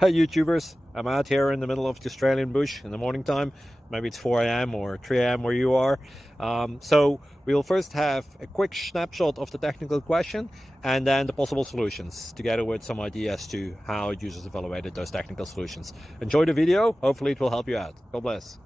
Hey YouTubers, I'm out here in the middle of the Australian bush in the morning time. Maybe it's 4 a.m. or 3 a.m. where you are. So we'll first have a quick snapshot of the technical question and then the possible solutions, together with some ideas to how users evaluated those technical solutions. Enjoy the video, hopefully it will help you out. God bless.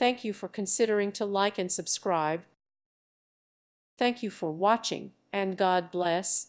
Thank you for considering to like and subscribe. Thank you for watching, and God bless.